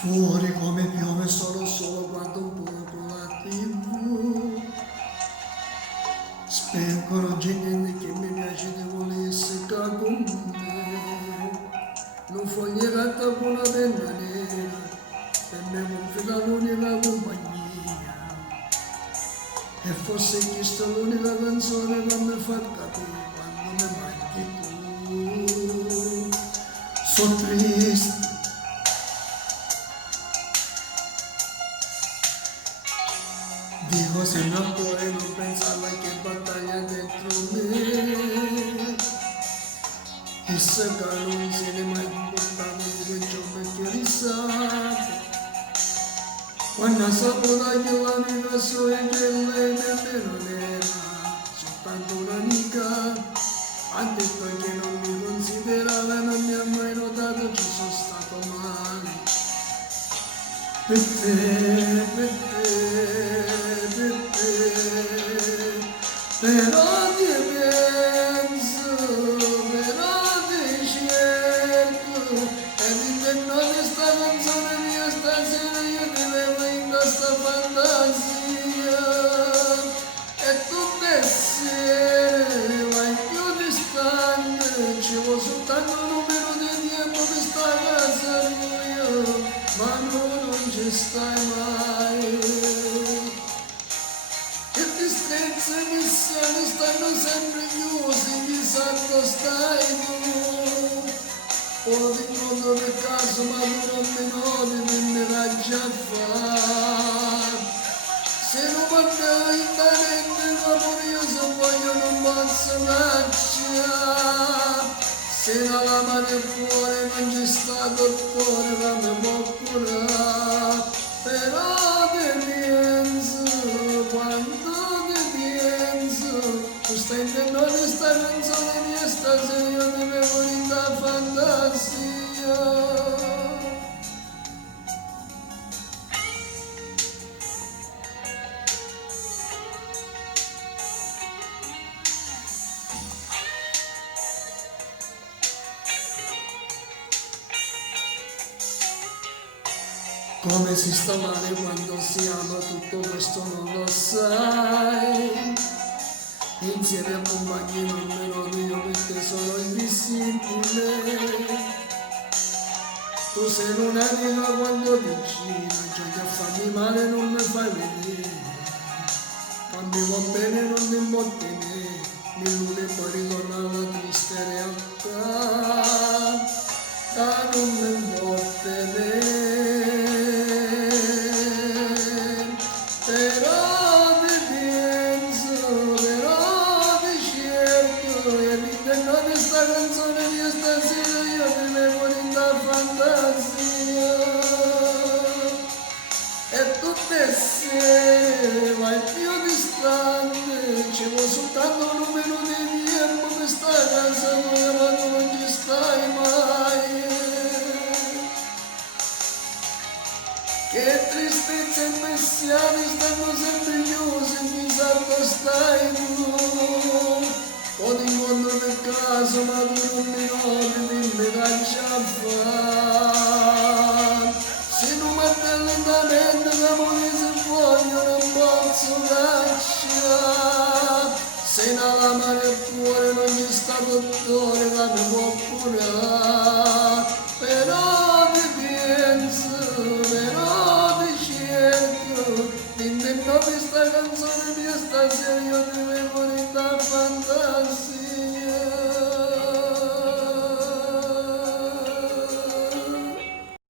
Fuori come piove solo quando un poco la TV. Spengono gente che mi piace di volesse con me. Non foglie gatta con una penna nera, per me confida l'unica compagnia. E forse questa è l'unica canzone che mi fa capire quando mi manchi tu. Sono triste. Dico se non cuore non pensava che battaglia dentro me. E se non se ne mai comportato di quel giorno che risato. Quando saputo che la mia sorella nemmeno era soltanto un'amica. Ha detto che non mi considerava e non mi ha mai notato ci sono stato male. Per te, per te. Però ti penso, però ti cerco e all'interno di sta canzone mia stasera io ti vedo in questa fantasia e tutte sere vai più distante ci vuole soltanto un numero di tempo per sta casa mia ma non ci stai mai. Gli anziani stanno sempre chiusi, chissà dove stai tu. Ora ti incontro per caso, ma tu non mi noti, mi raggi a fare. Se non parlo in talento, come io se voglio non posso lasciare. Se non la mano e cuore non ci sta dottore, ma mi può curare. Però ti penso quando tu stai intendendo sta canzone mia stasera io ti vedo in da fantasia. Come si sta male quando si ama tutto questo non lo sai. Insieme a un compagno non me lo dico perché sono invisibile. Tu sei un'anima quando ti gira, ciò che a farmi male non mi fai vedere. Quando mi va bene non mi può tenere, mi lune e poi ritorna la triste realtà. Non mi può tenere. Questa canzone mia stasera io mi vedo in da fantasia e tutte sere vai più distante ci vuole soltanto un numero di tempo per sta casa tua ma tu non ci stai mai. Che tristezza e pensieri stanno sempre chiusi chissà dove stai tu. O ti incontro per caso ma tu non mi noti, mi lasci a fare. Se non mette lentamente l'amore se voglio non posso lasciare. Se non l'amare il cuore non ci sta dottore ma mi può curare.